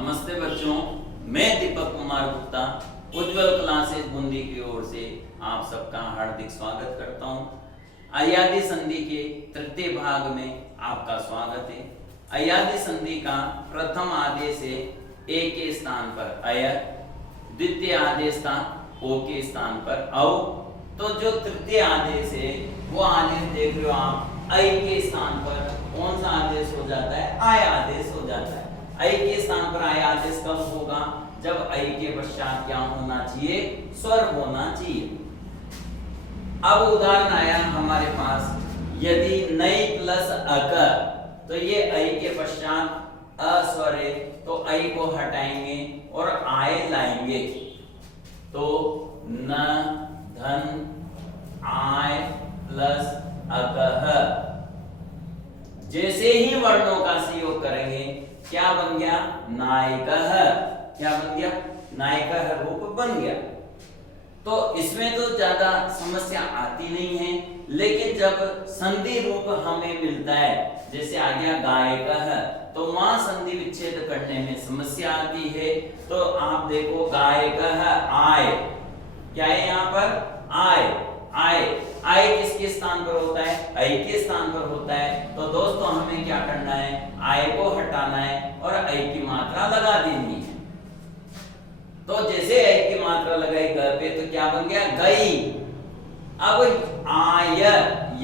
नमस्ते बच्चों, मैं दीपक कुमार गुप्ता उज्जवल क्लासेस बूंदी की ओर से आप सबका हार्दिक स्वागत करता हूं। अयादी संधि के तृतीय भाग में आपका स्वागत है। अयादी संधि का प्रथम आदेश है ए के स्थान पर अय, द्वितीय आदेश था ओ के स्थान पर औ। तो जो तृतीय आदेश है वो आदेश देख रहे हो आप, ऐ के स्थान पर कौन सा आदेश हो जाता है? आय आदेश हो जाता है। ऐ के स्थान पर आय आदेश कब होगा? जब ऐ के पश्चात क्या होना चाहिए? स्वर होना चाहिए। अब उदाहरण आया हमारे पास, यदि नई प्लस अकर, तो ये ऐ के पश्चात अस्वर है तो ऐ को हटाएंगे और आय लाएंगे, तो न धन आय प्लस अकह। जैसे ही वर्णों का संयोग करेंगे क्या बन गया? नायकः। क्या बन गया? नायकः रूप बन गया। तो इसमें तो ज्यादा समस्या आती नहीं है, लेकिन जब संधि रूप हमें मिलता है, जैसे आ गया गायकः, तो वहां संधि विच्छेद करने में समस्या आती है। तो आप देखो गायकः आय, क्या है यहाँ पर? आय। आय आय किसके स्थान पर होता है? ऐ के स्थान पर होता है। तो दोस्तों हमें क्या करना है? आय को हटाना है और ऐ की मात्रा लगा देनी है। तो जैसे ऐ की मात्रा लगाई ग पे, तो क्या बन गया? गई। अब आय,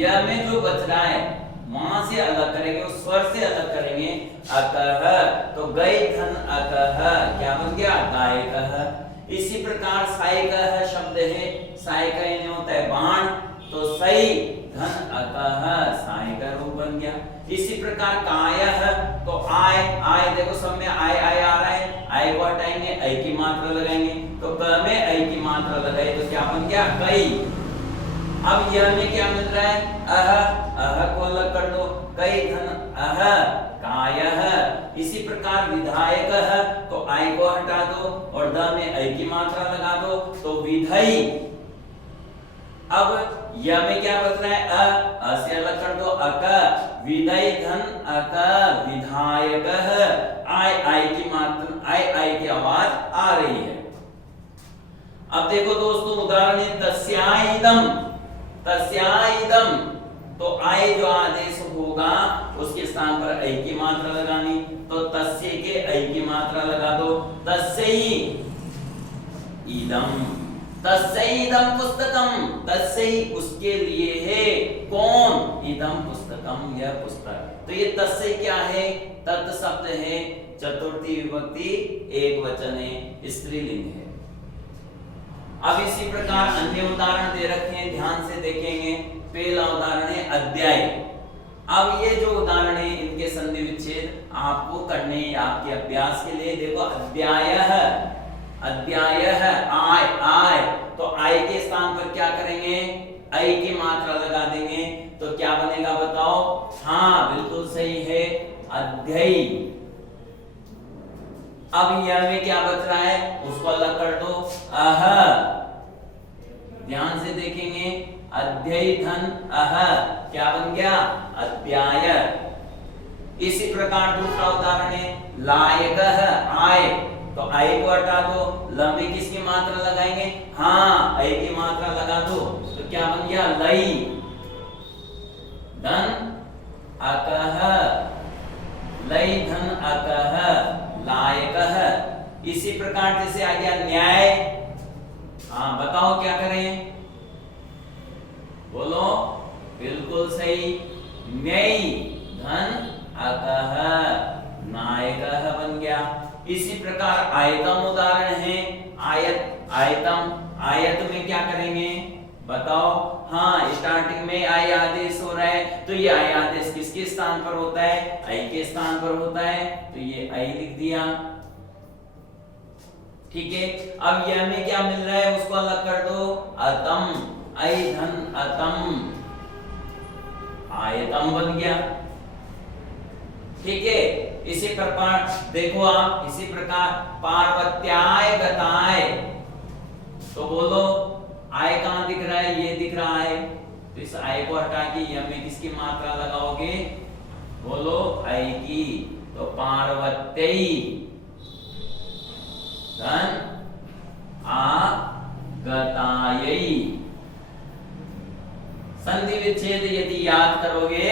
य में जो बच रहा है वहां से अलग करेंगे, उस स्वर से अलग करेंगे, अकह, तो गई धन अकह, क्या बन गया? गायकः। इसी प्रकार सायकः शब्द है, सायक यानी होता है बाण, तो सई धन अकह, सायक रूप बन गया। इसी प्रकार कायः, तो आय, आय देखो सब में आय आय आ रहा है, आय को हटाएंगे, ऐ की मात्रा लगाएंगे, तो क में ऐ की मात्रा लगाई तो क्या बन गया? कई। अब यह में क्या मिल रहा है? अह को अलग कर दो, कई धन अह कायः। इसी प्रकार विधायकः, तो आय को हटा दो और द में ऐ की मात्रा लगा दो, तो विधई। अब य में क्या बच रहा है? अ से अलग कर दो, अक, विधई धन अक विधायकः। आय की मात्रा, आय की आवाज आ रही है। अब देखो दोस्तों उदाहरण है तस्याइदम, तस्याइदम, तो आय जो आदेश होगा उसके स्थान पर ऐ की मात्रा लगानी, तो तस्य के ऐ की मात्रा लगा दो, तस्यै इदम, तस्यै इदम पुस्तकम, तस्यै उसके लिए है, कौन? इदम पुस्तकम, यह पुस्तक। तो ये तस्यै क्या है? तत् शब्द है, चतुर्थी विभक्ति एक वचन है, स्त्रीलिंग है। अब इसी प्रकार अन्य उदाहरण दे रखे हैं, ध्यान से देखेंगे। पहला उदाहरण है अध्याय। अब ये जो उदाहरण है इनके संधि विच्छेद आपको करने हैं आपके अभ्यास के लिए। देखो अध्यायः, अध्यायः आय, आय, तो आय के स्थान पर क्या करेंगे? ऐ की मात्रा लगा देंगे, तो क्या बनेगा बताओ? हाँ बिल्कुल सही है, अध्यय। अब यह में क्या बच रहा है? उसको अलग कर दो, अह। ध्यान से देखेंगे, अध्यय धन अह, क्या बन गया? अध्याय। इसी प्रकार दूसरा उदाहरण है लायकः आय, तो आय को हटा दो, ल में किसकी मात्रा लगाएंगे? हाँ ऐ की मात्रा लगा दो, तो क्या बन गया? लई धन अकह, लई धन अकह लायकः। इसी प्रकार जैसे आ गया न्याय। हाँ बताओ क्या करें? बोलो, बिल्कुल सही, न्याय धन अकह नायकः बन गया। इसी प्रकार आयतम उदाहरण है, आयत, आयतम, आयत में क्या करेंगे बताओ? हाँ स्टार्टिंग में आय आदेश हो रहा है, तो ये आय आदेश किसके स्थान पर होता है? ऐ के स्थान पर होता है, तो ये ऐ लिख दिया। ठीक है। अब यह में क्या मिल रहा है? उसको अलग कर दो, अतम, ऐ धन अतम, आयतम बन गया। ठीक है। इसी प्रकार देखो आप, इसी प्रकार पार्वत्याय गताय, तो बोलो आय कहां दिख रहा है? ये दिख रहा है, तो इस आय को हटा के यह में किसकी मात्रा लगाओगे? बोलो ऐ की, तो पार्वत्यई, धन आगतायै। संधि विच्छेद यदि याद करोगे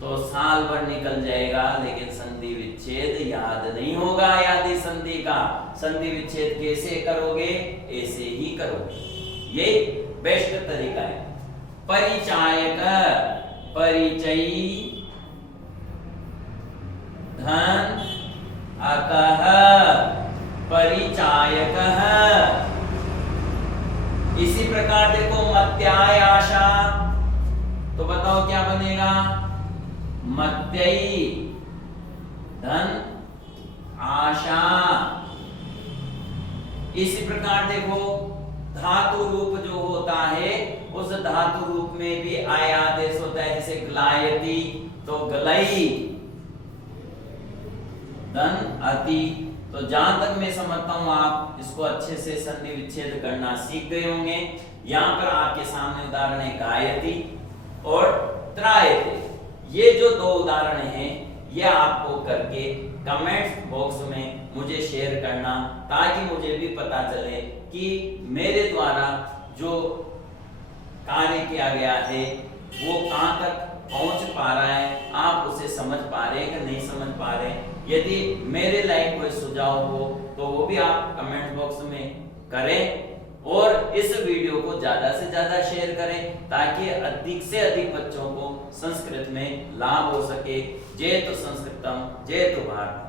तो साल भर निकल जाएगा, लेकिन संधि विच्छेद याद नहीं होगा। आयादी संधि का संधि विच्छेद कैसे करोगे, ऐसे ही करोगे, ये बेस्ट तरीका है। परिचायक, परिचयी, धन अकः, परिचायकः। इसी प्रकार देखो मत्याय आशा, तो बताओ क्या बनेगा, मत्यई, धन आशा। इसी प्रकार देखो धातु रूप जो होता है, उस धातु रूप में भी आय आदेश होता है, जैसे ग्लायति, तो गलई, धन अति। तो जहां तक मैं समझता हूं आप इसको अच्छे से संधि विच्छेद करना सीख गए होंगे। यहां पर आपके सामने उदाहरण है गायति और त्रायते। ये जो दो उदाहरण हैं, ये आपको करके कमेंट्स बॉक्स में मुझे शेयर करना, ताकि मुझे भी पता चले कि मेरे द्वारा जो कार्य किया गया है वो कहां तक पहुंच पा रहा है, आप उसे समझ पा रहे हैं कि नहीं समझ पा रहे हैं। यदि मेरे लायक कोई सुझाव हो तो वो भी आप कमेंट बॉक्स में करें, और इस वीडियो को ज्यादा से ज्यादा शेयर करें, ताकि अधिक से अधिक बच्चों को संस्कृत में लाभ हो सके। जय तो संस्कृतम, जय तो भारत।